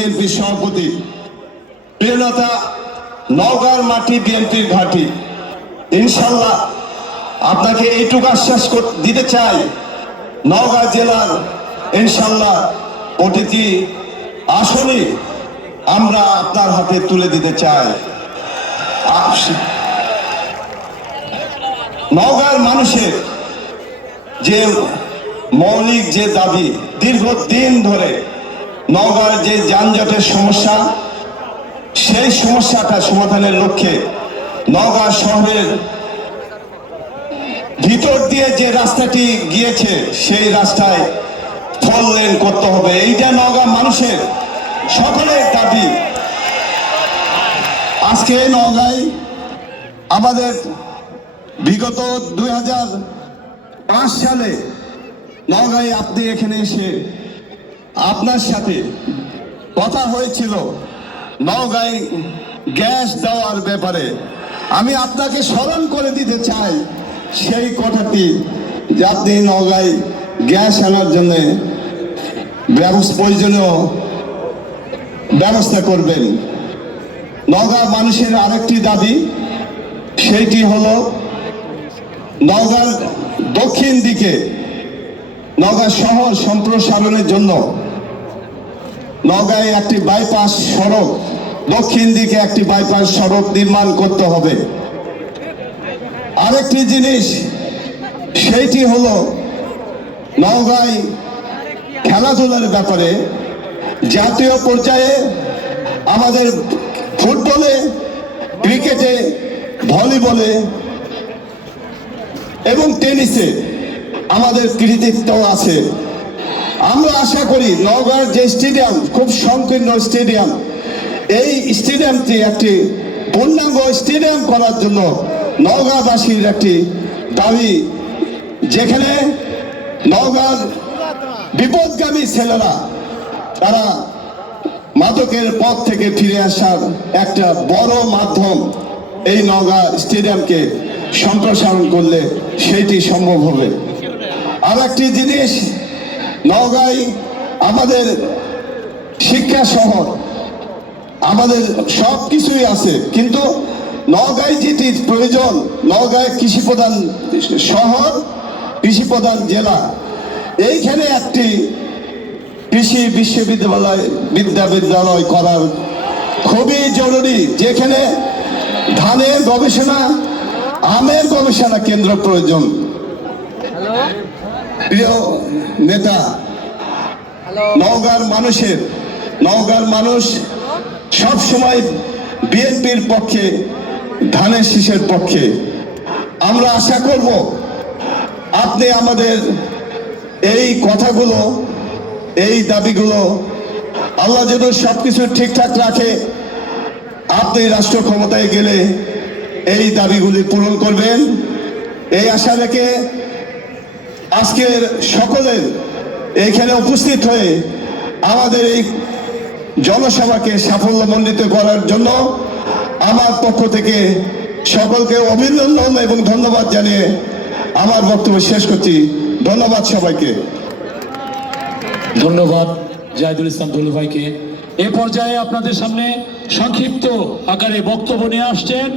বিএনপির সভাপতি, প্রিয়তা নওগাঁর মাটি বিএনপির ঘাঁটি। ইনশাল্লাহ আপনাকে এইটুকু আশ্বাস দিতে চাই, নওগাঁ জেলার ইনশাল্লাহ প্রতিটি আসনই আমরা আপনার হাতে তুলে দিতে চাই। নওগাঁর মানুষের যে মৌলিক যে দাবি, দীর্ঘদিন ধরে নওগাঁর যে যানজটের সমস্যা, সেই সমস্যাটা সমাধানের লক্ষ্যে নওগাঁ শহরের ভিতর দিয়ে যে রাস্তাটি গিয়েছে সেই রাস্তায় 4 লেন করতে হবে। এইটা নওগাঁ মানুষের সকলের দাবি। আজকে নওগাঁয় আমাদের বিগত 2005 সালে নওগাঁয় আপনি এখানে এসে আপনার সাথে কথা হয়েছিল নওগাঁয় গ্যাস দেওয়ার ব্যাপারে। আমি আপনাকে স্মরণ করে দিতে চাই সেই কথাটি, যে আপনি নওগাঁয় গ্যাস আনার জন্য প্রয়োজনীয় ব্যবস্থা করবেন। নওগাঁ মানুষের আরেকটি দাবি, সেইটি হলো নওগাঁর দক্ষিণ দিকে নওগাঁ শহর সম্প্রসারণের জন্য নওগাঁয় একটি বাইপাস সড়ক, দক্ষিণ দিকে একটি বাইপাস সড়ক নির্মাণ করতে হবে। আরেকটি জিনিস, সেইটি হলো নওগাঁয় খেলাধুলার ব্যাপারে জাতীয় পর্যায়ে আমাদের ফুটবলে, ক্রিকেটে, ভলিবলে এবং টেনিসে আমাদের কৃতিত্ব আছে। আমরা আশা করি নওগাঁর যে স্টেডিয়াম, খুব সংকীর্ণ স্টেডিয়াম, এই স্টেডিয়ামটি একটি পূর্ণাঙ্গ স্টেডিয়াম করার জন্য নওগাঁবাসীর একটি দাবি, যেখানে নওগাঁর বিপদগামী ছেলেরা তারা মাদকের পথ থেকে ফিরে আসার একটা বড় মাধ্যম এই নওগাঁ স্টেডিয়ামকে সম্প্রসারণ করলে সেটি সম্ভব হবে। আর একটি জিনিস, নওগাঁয় আমাদের শিক্ষা শহর, আমাদের সব কিছুই আছে, কিন্তু নওগাঁয় যেটি প্রয়োজন, নওগাঁয় কৃষিপ্রধান শহর, কৃষিপ্রধান জেলা, এইখানে একটি কৃষি বিশ্ববিদ্যালয় করার খুবই জরুরি, যেখানে ধানের গবেষণা, আমের গবেষণা কেন্দ্র প্রয়োজন। প্রিয় নেতা, নওগাঁর মানুষ সব সময় বিএনপির পক্ষে, ধানের শীষের পক্ষে। আমরা আশা করব আপনি আমাদের এই কথাগুলো, এই দাবিগুলো, আল্লাহ যেন সবকিছু ঠিকঠাক রাখে, আপনি রাষ্ট্র ক্ষমতায় গেলে এই দাবিগুলি পূরণ করবেন, এই আশা রেখে আজকের সকলের এইখানে উপস্থিত হয়ে আমাদের এই জনসভাকে সাফল্যমণ্ডিত করার জন্য আমার পক্ষ থেকে সকলকে অভিনন্দন এবং ধন্যবাদ জানিয়ে আমার বক্তব্য শেষ করছি। ধন্যবাদ সবাইকে। ধন্যবাদ জাহিদুল ইসলাম দুলু ভাইকে। এ পর্যায়ে আপনাদের সামনে সংক্ষিপ্ত আকারে বক্তব্য নিয়ে আসছেন